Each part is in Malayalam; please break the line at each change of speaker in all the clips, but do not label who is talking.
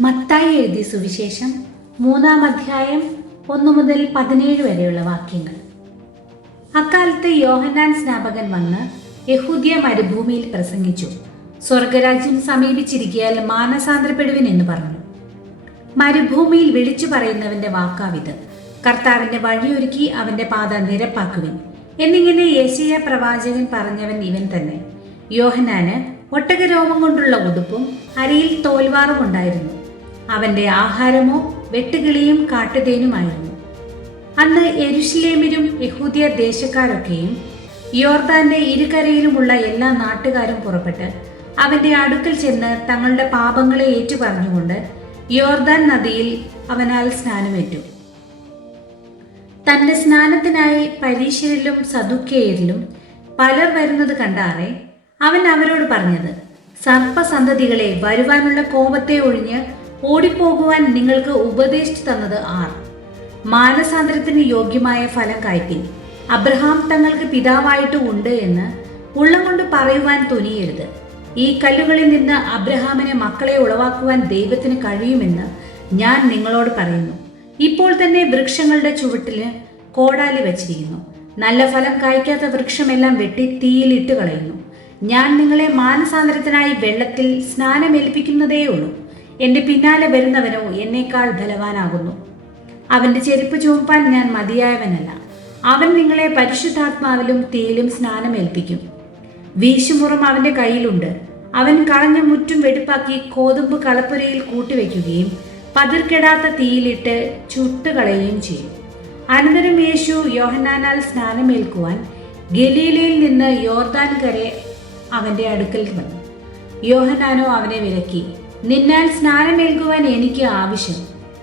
മത്തായി എഴുതിയ സുവിശേഷം മൂന്നാം അധ്യായം ഒന്നു മുതൽ പതിനേഴ് വരെയുള്ള വാക്യങ്ങൾ. അക്കാലത്ത് യോഹന്നാൻ സ്നാപകൻ വന്ന് യഹൂദിയ മരുഭൂമിയിൽ പ്രസംഗിച്ചു. സ്വർഗരാജ്യം സമീപിച്ചിരിക്കിയാൽ മാനസാന്തരപ്പെടുവിൻ എന്ന് പറഞ്ഞു. മരുഭൂമിയിൽ വിളിച്ചു പറയുന്നവന്റെ വാക്കാവിത്. കർത്താവിന്റെ വഴിയൊരുക്കി അവന്റെ പാത നിരപ്പാക്കുവിൻ. എന്നിങ്ങനെ യേശയ പ്രവാചകൻ പറഞ്ഞവൻ ഇവൻ തന്നെ. യോഹനാന് ഒട്ടകരോമം കൊണ്ടുള്ള ഉടുപ്പും അരയിൽ തോൽവാറും ഉണ്ടായിരുന്നു. അവന്റെ ആഹാരമോ വെട്ടുകിളിയും കാട്ടുതേനുമായിരുന്നു. അന്ന് എരുഷലേമിലും യഹൂദിയ ദേശക്കാരൊക്കെയും യോർദാന്റെ ഇരുകരയിലുമുള്ള എല്ലാ നാട്ടുകാരും പുറപ്പെട്ട് അവന്റെ അടുക്കൽ ചെന്ന് തങ്ങളുടെ പാപങ്ങളെ ഏറ്റുപറഞ്ഞുകൊണ്ട് യോർദാൻ നദിയിൽ അവനാൽ സ്നാനമേറ്റു. തന്റെ സ്നാനത്തിനായി പരീശരിലും സദുക്കേയരിലും പലർ വരുന്നത് കണ്ടാറെ അവൻ അവരോട് പറഞ്ഞത് സർപ്പസന്തതികളെ വരുവാനുള്ള കോപത്തെ ഒഴിഞ്ഞ് ഓടിപ്പോകുവാൻ നിങ്ങൾക്ക് ഉപദേശിച്ചു തന്നത് ആർ. മാനസാന്തരത്തിന് യോഗ്യമായ ഫലം കായ്പിൻ അബ്രഹാം തങ്ങൾക്ക് പിതാവായിട്ട് ഉണ്ട് എന്ന് ഉള്ളം കൊണ്ട് പറയുവാൻ തുനിയരുത്. ഈ കല്ലുകളിൽ നിന്ന് അബ്രഹാമിനെ മക്കളെ ഉളവാക്കുവാൻ ദൈവത്തിന് കഴിയുമെന്ന് ഞാൻ നിങ്ങളോട് പറയുന്നു. ഇപ്പോൾ തന്നെ വൃക്ഷങ്ങളുടെ ചുവട്ടിൽ കോടാലി വച്ചിരിക്കുന്നു. നല്ല ഫലം കായ്ക്കാത്ത വൃക്ഷമെല്ലാം വെട്ടി തീയിലിട്ട് കളയുന്നു ഞാൻ നിങ്ങളെ മാനസാന്തരത്തിനായി വെള്ളത്തിൽ സ്നാനമേൽപ്പിക്കുന്നതേ എന്റെ പിന്നാലെ വരുന്നവനോ എന്നേക്കാൾ ബലവാനാകുന്നു. അവന്റെ ചെരുപ്പ് ചുമപ്പാൻ ഞാൻ മതിയായവനല്ല. അവൻ നിങ്ങളെ പരിശുദ്ധാത്മാവിലും തീയിലും സ്നാനമേൽപ്പിക്കും വീശുമുറം അവന്റെ കയ്യിലുണ്ട്. അവൻ കളഞ്ഞ മുറ്റും വെടുപ്പാക്കി കോതുമ്പ് കളപ്പുരയിൽ കൂട്ടിവെക്കുകയും പതിർക്കെടാത്ത തീയിലിട്ട് ചുട്ടുകളയുകയും ചെയ്യും. അനന്തരം യേശു യോഹന്നാനാൽ സ്നാനമേൽക്കുവാൻ ഗലീലയിൽ നിന്ന് യോർദാൻ കരെ അവന്റെ അടുക്കൽ വന്നു. യോഹനാനോ അവനെ വിലക്കി. നിന്നാൽ സ്നാനമേൽക്കുവാൻ എനിക്ക് ആവശ്യം.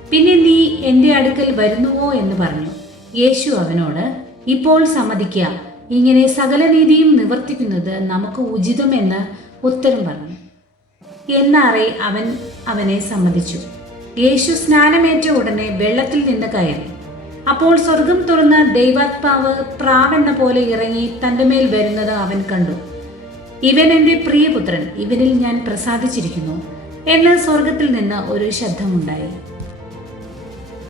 പിന്നെ നീ എന്റെ അടുക്കൽ വരുന്നുവോ എന്ന് പറഞ്ഞു. യേശു അവനോട് ഇപ്പോൾ സമ്മതിക്കുക ഇങ്ങനെ സകല നീതിയും നിവർത്തിക്കുന്നത് നമുക്ക് ഉചിതമെന്ന് ഉത്തരം പറഞ്ഞു. എന്നാറെ അവൻ അവനെ സമ്മതിച്ചു. യേശു സ്നാനമേറ്റ ഉടനെ വെള്ളത്തിൽ നിന്ന് കയറി. അപ്പോൾ സ്വർഗം തുറന്ന് ദൈവാത്മാവ് പ്രാവെന്ന പോലെ ഇറങ്ങി തന്റെ മേൽ വരുന്നത് അവൻ കണ്ടു. ഇവൻ എന്റെ പ്രിയപുത്രൻ ഇവനിൽ ഞാൻ പ്രസാദിച്ചിരിക്കുന്നു. എന്ന് സ്വർഗത്തിൽ നിന്ന് ഒരു ശബ്ദമുണ്ടായി.